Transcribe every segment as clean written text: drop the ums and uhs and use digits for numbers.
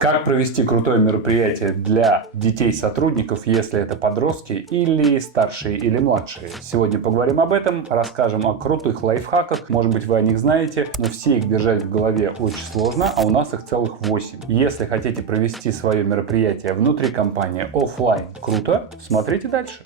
Как провести крутое мероприятие для детей сотрудников, если это подростки или старшие или младшие? Сегодня поговорим об этом, расскажем о крутых лайфхаках. Может быть, вы о них знаете, но все их держать в голове очень сложно, а у нас их целых 8. Если хотите провести свое мероприятие внутри компании офлайн круто, смотрите дальше.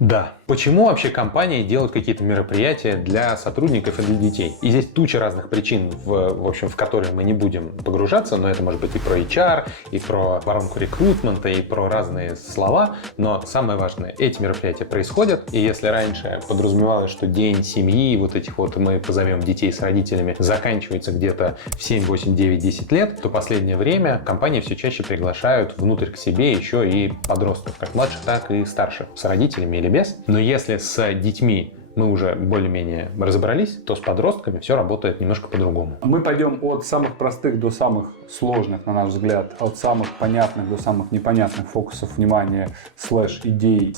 Да. Почему вообще компании делают какие-то мероприятия для сотрудников и для детей? И здесь туча разных причин, в которые мы не будем погружаться, но это может быть и про HR, и про воронку рекрутмента, и про разные слова. Но самое важное, эти мероприятия происходят, и если раньше подразумевалось, что день семьи, вот этих вот мы позовем детей с родителями, заканчивается где-то в 7, 8, 9, 10 лет, то последнее время компании все чаще приглашают внутрь к себе еще и подростков, как младших, так и старших, с родителями или без. Но если с детьми мы уже более-менее разобрались, то с подростками все работает немножко по-другому. Мы пойдем от самых простых до самых сложных, на наш взгляд, от самых понятных до самых непонятных фокусов внимания, идей,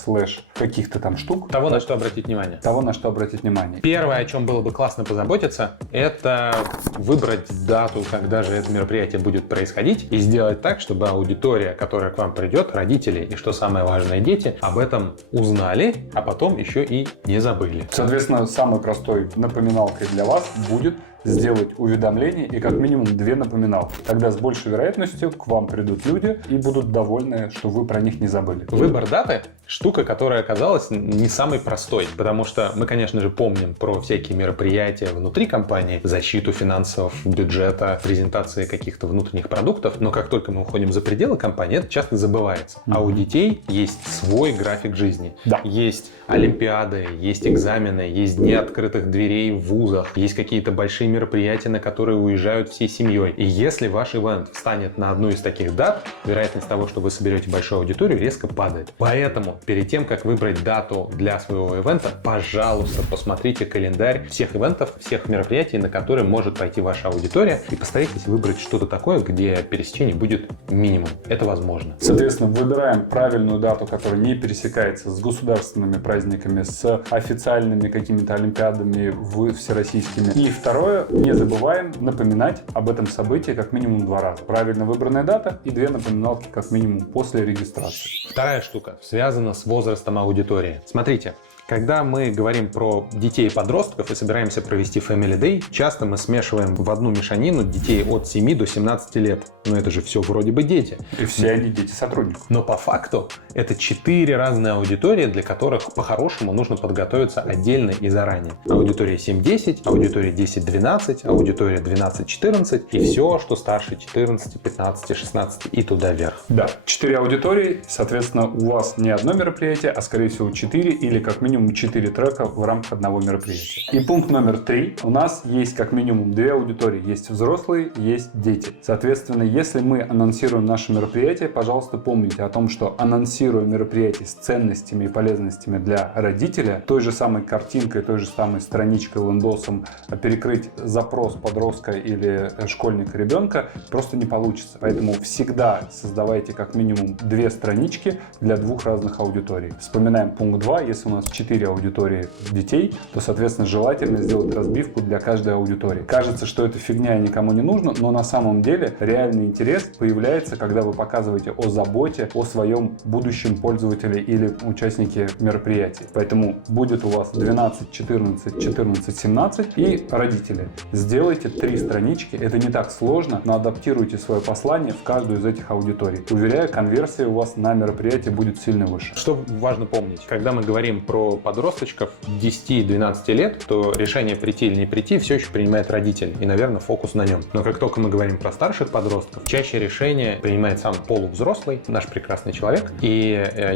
каких-то там штук. Того, на что обратить внимание. Первое, о чем было бы классно позаботиться, это выбрать дату, когда же это мероприятие будет происходить, и сделать так, чтобы аудитория, которая к вам придет, родители и, что самое важное, дети, об этом узнали, а потом еще и не забыли. Соответственно, самой простой напоминалкой для вас будет сделать уведомление и как минимум 2 напоминалки. Тогда с большей вероятностью к вам придут люди и будут довольны, что вы про них не забыли. Выбор даты – штука, которая оказалась не самой простой, потому что мы, конечно же, помним про всякие мероприятия внутри компании, защиту финансов, бюджета, презентации каких-то внутренних продуктов, но как только мы уходим за пределы компании, это часто забывается. А у детей есть свой график жизни. Да. Есть олимпиады, есть экзамены, есть дни открытых дверей в вузах, есть какие-то большие мероприятия, на которые уезжают всей семьей. И если ваш ивент встанет на одну из таких дат, вероятность того, что вы соберете большую аудиторию, резко падает. Поэтому перед тем, как выбрать дату для своего ивента, пожалуйста, посмотрите календарь всех ивентов, всех мероприятий, на которые может пойти ваша аудитория, и постарайтесь выбрать что-то такое, где пересечений будет минимум. Это возможно. Соответственно, выбираем правильную дату, которая не пересекается с государственными праздниками, с официальными какими-то олимпиадами всероссийскими. И второе, не забываем напоминать об этом событии как минимум 2 раза. Правильно выбранная дата и 2 напоминалки как минимум после регистрации. Вторая штука связана с возрастом аудитории. Смотрите. Когда мы говорим про детей и подростков и собираемся провести Family Day, часто мы смешиваем в одну мешанину детей от 7 до 17 лет. Но это же все вроде бы дети. И все они дети сотрудников. Но по факту это 4 разные аудитории, для которых по-хорошему нужно подготовиться отдельно и заранее. Аудитория 7-10, аудитория 10-12, аудитория 12-14 и все, что старше 14, 15, 16 и туда вверх. Да, 4 аудитории, соответственно, у вас не одно мероприятие, а скорее всего 4 или как минимум 4 трека в рамках одного мероприятия. И пункт номер 3. У нас есть как минимум 2 аудитории. Есть взрослые, есть дети. Соответственно, если мы анонсируем наше мероприятие, пожалуйста, помните о том, что анонсируя мероприятие с ценностями и полезностями для родителя, той же самой картинкой, той же самой страничкой, лендосом перекрыть запрос подростка или школьника, ребенка просто не получится. Поэтому всегда создавайте как минимум 2 странички для 2 разных аудиторий. Вспоминаем пункт 2. Если у нас 4 аудитории детей, то, соответственно, желательно сделать разбивку для каждой аудитории. Кажется, что это фигня и никому не нужно, но на самом деле реальный интерес появляется, когда вы показываете о заботе о своем будущем пользователе или участнике мероприятия. Поэтому будет у вас 12, 14, 14, 17 и родители. Сделайте 3 странички, это не так сложно, но адаптируйте свое послание в каждую из этих аудиторий. Уверяю, конверсия у вас на мероприятии будет сильно выше. Что важно помнить, когда мы говорим про подросточков 10-12 лет, то решение прийти или не прийти все еще принимает родитель, и, наверное, фокус на нем. Но как только мы говорим про старших подростков, чаще решение принимает сам полувзрослый, наш прекрасный человек, и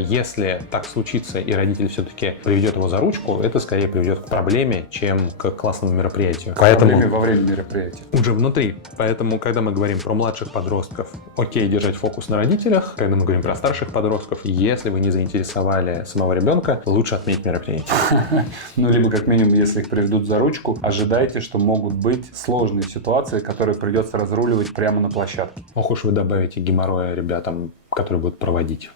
если так случится, и родитель все-таки приведет его за ручку, это скорее приведет к проблеме, чем к классному мероприятию. Проблеме во время мероприятия. Уже внутри. Поэтому, когда мы говорим про младших подростков, окей, держать фокус на родителях. Когда мы говорим про старших подростков, если вы не заинтересовали самого ребенка, лучше отменить мероприятие. Ну, либо как минимум, если их приведут за ручку, ожидайте, что могут быть сложные ситуации, которые придется разруливать прямо на площадке. Ох уж вы добавите геморроя ребятам, которые будут проводить.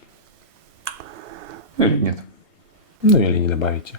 Или нет. Ну или не добавите.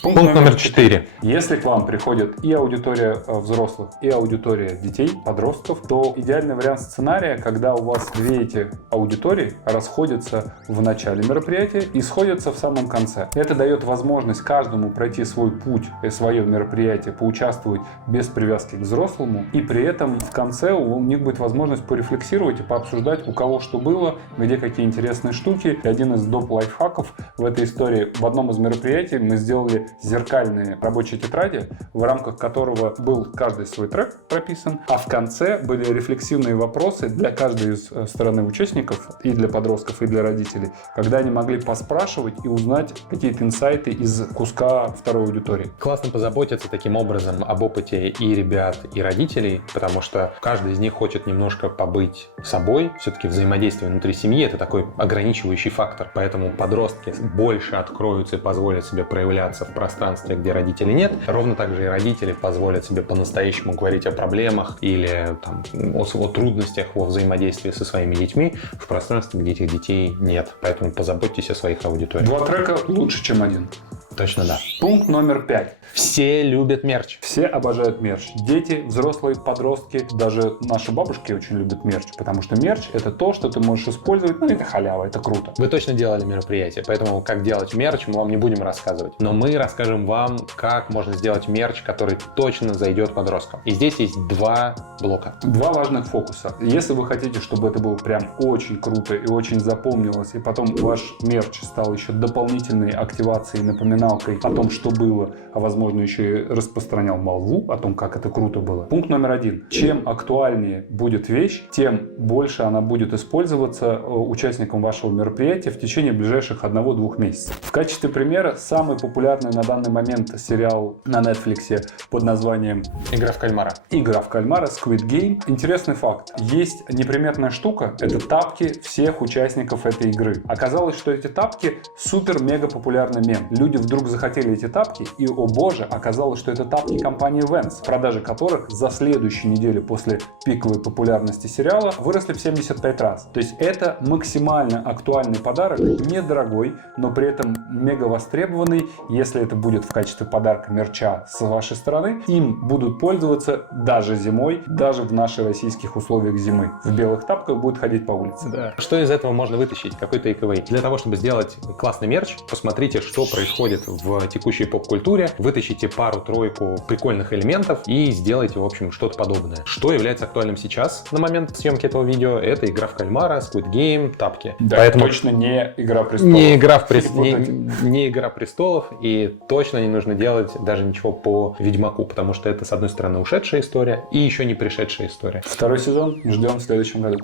Пункт номер 4. Если к вам приходит и аудитория взрослых, и аудитория детей, подростков, то идеальный вариант сценария, когда у вас две эти аудитории расходятся в начале мероприятия и сходятся в самом конце. Это дает возможность каждому пройти свой путь и свое мероприятие, поучаствовать без привязки к взрослому, и при этом в конце у них будет возможность порефлексировать и пообсуждать, у кого что было, где какие интересные штуки. И один из доп. Лайфхаков в этой истории: в одном из мероприятий мы сделали зеркальные рабочие тетради, в рамках которого был каждый свой трек прописан, а в конце были рефлексивные вопросы для каждой из стороны участников, и для подростков, и для родителей, когда они могли поспрашивать и узнать какие-то инсайты из куска второй аудитории. Классно позаботиться таким образом об опыте и ребят, и родителей, потому что каждый из них хочет немножко побыть собой. Все-таки взаимодействие внутри семьи — это такой ограничивающий фактор. Поэтому подростки больше откроются и позволят себе проявляться в пространстве, где родителей нет. Ровно так же и родители позволят себе по-настоящему говорить о проблемах или там, о трудностях во взаимодействии со своими детьми в пространстве, где этих детей нет. Поэтому позаботьтесь о своих аудиториях. 2 трека лучше, чем 1. Точно да. Пункт номер 5. Все любят мерч. Все обожают мерч. Дети, взрослые, подростки, даже наши бабушки очень любят мерч, потому что мерч — это то, что ты можешь использовать, это халява, это круто. Вы точно делали мероприятие, поэтому как делать мерч мы вам не будем рассказывать. Но мы расскажем вам, как можно сделать мерч, который точно зайдет подросткам. И здесь есть 2 блока. 2 важных фокуса. Если вы хотите, чтобы это было прям очень круто и очень запомнилось, и потом ваш мерч стал еще дополнительной активацией, напоминалкой о том, что было, а возможно еще и распространял молву о том, как это круто было. Пункт номер 1. Чем актуальнее будет вещь, тем больше она будет использоваться участником вашего мероприятия в течение ближайших 1-2 месяцев. В качестве примера самый популярный на данный момент сериал на Netflix под названием «Игра в кальмара». «Игра в кальмара», Squid Game. Интересный факт. Есть неприметная штука. Это тапки всех участников этой игры. Оказалось, что эти тапки супер-мега популярный мем. Люди вдруг захотели эти тапки, и, о боже, оказалось, что это тапки компании Vans, продажи которых за следующую неделю после пиковой популярности сериала выросли в 75 раз. То есть это максимально актуальный подарок, недорогой, но при этом мега востребованный. Если это будет в качестве подарка мерча с вашей стороны, им будут пользоваться даже зимой, даже в наших российских условиях зимы. В белых тапках будут ходить по улице. Да. Что из этого можно вытащить? Какой takeaway? Для того, чтобы сделать классный мерч, посмотрите, что происходит в текущей поп-культуре, вытащите пару-тройку прикольных элементов и сделайте, в общем, что-то подобное. Что является актуальным сейчас на момент съемки этого видео? Это игра в кальмара, Squid Game, тапки. Да, поэтому точно не «Игра престолов». Не «Игра престолов», и точно не нужно делать даже ничего по Ведьмаку, потому что это, с одной стороны, ушедшая история и еще не пришедшая история. 2 сезон ждем в следующем году.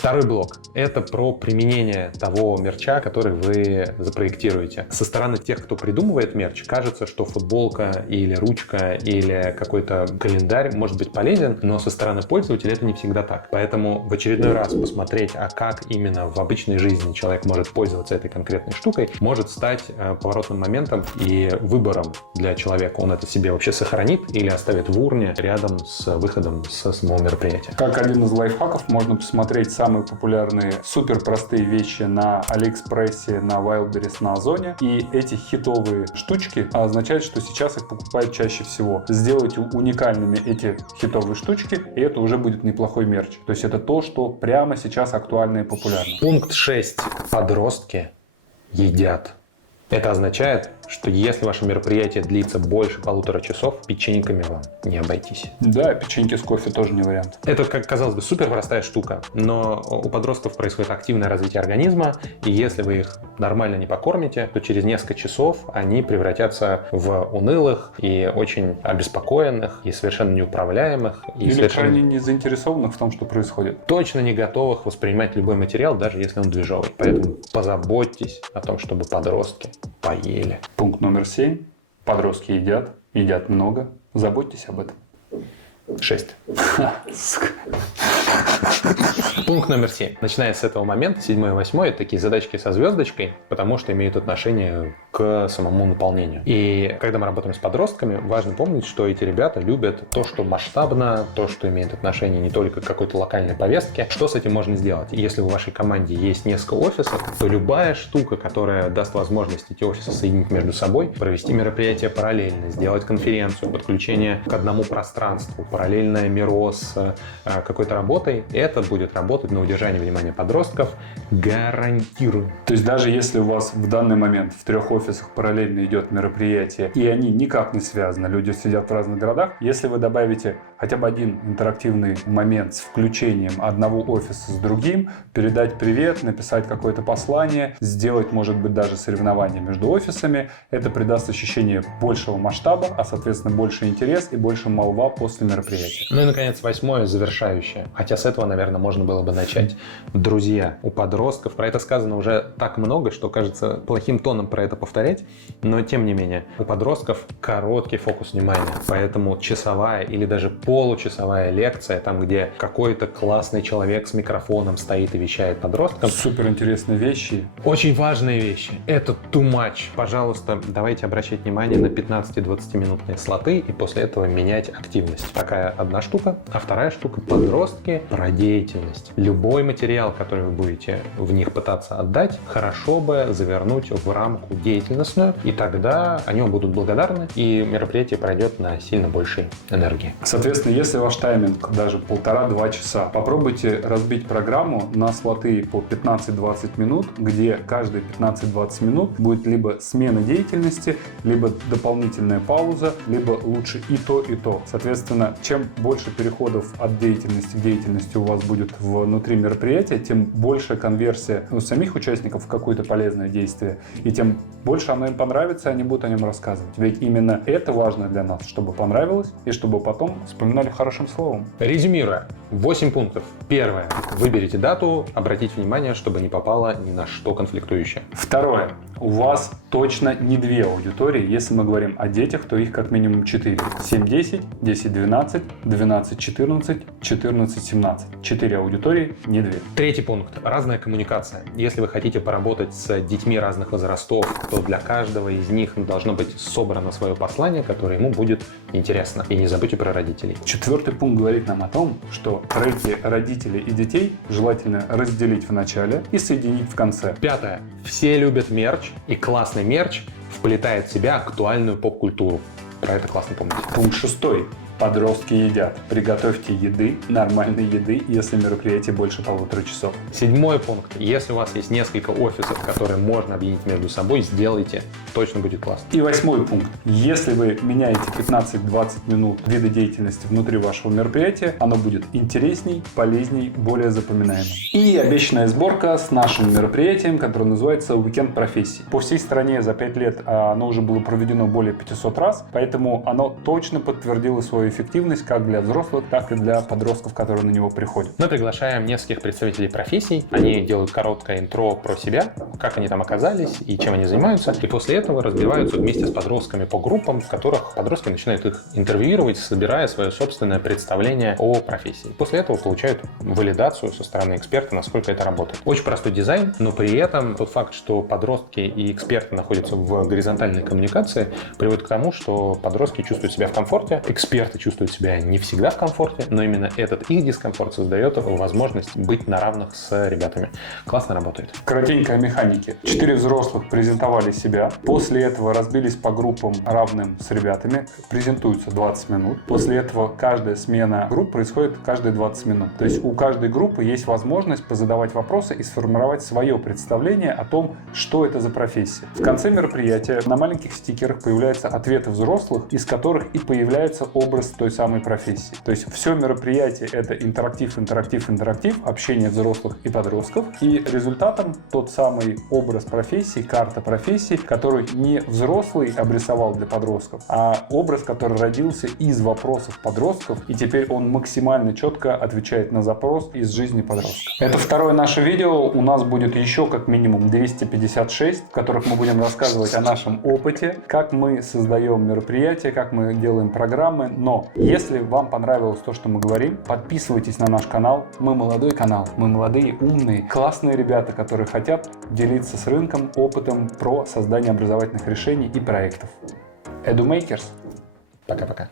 2 блок. Это про применение того мерча, который вы запроектируете. Со стороны тех, кто придумывает мерч, кажется, что футболка или ручка или какой-то календарь может быть полезен, но со стороны пользователя это не всегда так. Поэтому в очередной раз посмотреть, а как именно в обычной жизни человек может пользоваться этой конкретной штукой, может стать поворотным моментом и выбором для человека. Он это себе вообще сохранит или оставит в урне рядом с выходом со самого мероприятия. Как один из лайфхаков можно посмотреть самые популярные супер простые вещи на Алиэкспрессе, на Wildberries, на Озоне. И эти хитовые штучки означают, что сейчас их покупают чаще всего. Сделайте уникальными эти хитовые штучки, и это уже будет неплохой мерч. То есть это то, что прямо сейчас актуально и популярно. Пункт 6. Подростки едят. Это означает, что если ваше мероприятие длится больше 1,5 часов, печеньками вам не обойтись. Да, печеньки с кофе тоже не вариант. Это, как казалось бы, супер простая штука, но у подростков происходит активное развитие организма, и если вы их нормально не покормите, то через несколько часов они превратятся в унылых и очень обеспокоенных, и совершенно неуправляемых. Или совершенно крайне не заинтересованных в том, что происходит. Точно не готовых воспринимать любой материал, даже если он движовый. Поэтому позаботьтесь о том, чтобы подростки поели. Пункт номер 7. Подростки едят много. Заботьтесь об этом. 6. Пункт номер 7. Начиная с этого момента, 7 и 8, это такие задачки со звездочкой, потому что имеют отношение к самому наполнению. И когда мы работаем с подростками, важно помнить, что эти ребята любят то, что масштабно, то, что имеет отношение не только к какой-то локальной повестке. Что с этим можно сделать? Если в вашей команде есть несколько офисов, то любая штука, которая даст возможность эти офисы соединить между собой, провести мероприятие параллельно, сделать конференцию, подключение к одному пространству, параллельное МИРО с какой-то работой, это будет работать на удержание внимания подростков, гарантирую. То есть даже если у вас в данный момент в 3 офисах параллельно идет мероприятие, и они никак не связаны, люди сидят в разных городах, если вы добавите хотя бы один интерактивный момент с включением одного офиса с другим, передать привет, написать какое-то послание, сделать, может быть, даже соревнование между офисами, это придаст ощущение большего масштаба, а, соответственно, больше интерес и больше молва после мероприятия. Ну и, наконец, 8, завершающее. Хотя с этого, наверное, можно было бы начать. Друзья, у подростков, про это сказано уже так много, что кажется плохим тоном про это повторять, но тем не менее, у подростков короткий фокус внимания, поэтому часовая или даже получасовая лекция, там, где какой-то классный человек с микрофоном стоит и вещает подросткам. Суперинтересные вещи. Очень важные вещи. Это too much. Пожалуйста, давайте обращать внимание на 15-20 минутные слоты и после этого менять активность. Такая одна штука. А вторая штука — подростки про деятельность. Любой материал, который вы будете в них пытаться отдать, хорошо бы завернуть в рамку деятельностную, и тогда они вам будут благодарны, и мероприятие пройдет на сильно большей энергии. Соответственно, если ваш тайминг даже 1,5-2 часа, попробуйте разбить программу на слоты по 15-20 минут, где каждые 15-20 минут будет либо смена деятельности, либо дополнительная пауза, либо лучше и то, и то. Соответственно, чем больше переходов от деятельности к деятельности у вас будет внутри мероприятия, тем больше конверсия у самих участников в какое-то полезное действие, и тем больше оно им понравится, и они будут о нем рассказывать. Ведь именно это важно для нас, чтобы понравилось, и чтобы потом вспоминали хорошим словом. Резюмируя, 8 пунктов. Первое. Выберите дату, обратите внимание, чтобы не попало ни на что конфликтующее. Второе. У вас точно не 2 аудитории. Если мы говорим о детях, то их как минимум 4. 7-10, 10-12, 12-14, 14-17. 4 аудитории, не 2. Третий пункт. Разная коммуникация. Если вы хотите поработать с детьми разных возрастов, то для каждого из них должно быть собрано свое послание, которое ему будет интересно. И не забудьте про родителей. 4-й пункт говорит нам о том, что треки родителей и детей желательно разделить в начале и соединить в конце. 5. Все любят мерч, и классный мерч вплетает в себя актуальную поп-культуру. Про это классно помнить. Пункт 6. Подростки едят. Приготовьте еды, нормальной еды, если мероприятие больше 1,5 часов. 7 пункт. Если у вас есть несколько офисов, которые можно объединить между собой, сделайте. Точно будет классно. И 8 пункт. Если вы меняете 15-20 минут вида деятельности внутри вашего мероприятия, оно будет интересней, полезней, более запоминаемым. И обещанная сборка с нашим мероприятием, которое называется «Уикенд профессий». По всей стране за 5 лет оно уже было проведено более 500 раз, поэтому оно точно подтвердило свою эффективность как для взрослых, так и для подростков, которые на него приходят. Мы приглашаем нескольких представителей профессий. Они делают короткое интро про себя, как они там оказались и чем они занимаются. И после этого разбиваются вместе с подростками по группам, в которых подростки начинают их интервьюировать, собирая свое собственное представление о профессии. После этого получают валидацию со стороны эксперта, насколько это работает. Очень простой дизайн, но при этом тот факт, что подростки и эксперты находятся в горизонтальной коммуникации, приводит к тому, что подростки чувствуют себя в комфорте, эксперты чувствуют себя не всегда в комфорте, но именно этот их дискомфорт создает возможность быть на равных с ребятами. Классно работает. Коротенько о механике. 4 взрослых презентовали себя. После этого разбились по группам равным с ребятами. Презентуются 20 минут. После этого каждая смена групп происходит каждые 20 минут. То есть у каждой группы есть возможность позадавать вопросы и сформировать свое представление о том, что это за профессия. В конце мероприятия на маленьких стикерах появляются ответы взрослых, из которых и появляется образ той самой профессии. То есть все мероприятие — это интерактив, общение взрослых и подростков. И результатом тот самый образ профессии, карта профессии, которую не взрослый обрисовал для подростков, а образ, который родился из вопросов подростков, и теперь он максимально четко отвечает на запрос из жизни подростка. Это второе наше видео. У нас будет еще как минимум 256, в которых мы будем рассказывать о нашем опыте, как мы создаем мероприятия, как мы делаем программы. Но Но если вам понравилось то, что мы говорим, подписывайтесь на наш канал. Мы молодой канал, мы молодые, умные, классные ребята, которые хотят делиться с рынком опытом про создание образовательных решений и проектов. EduMakers. Пока-пока.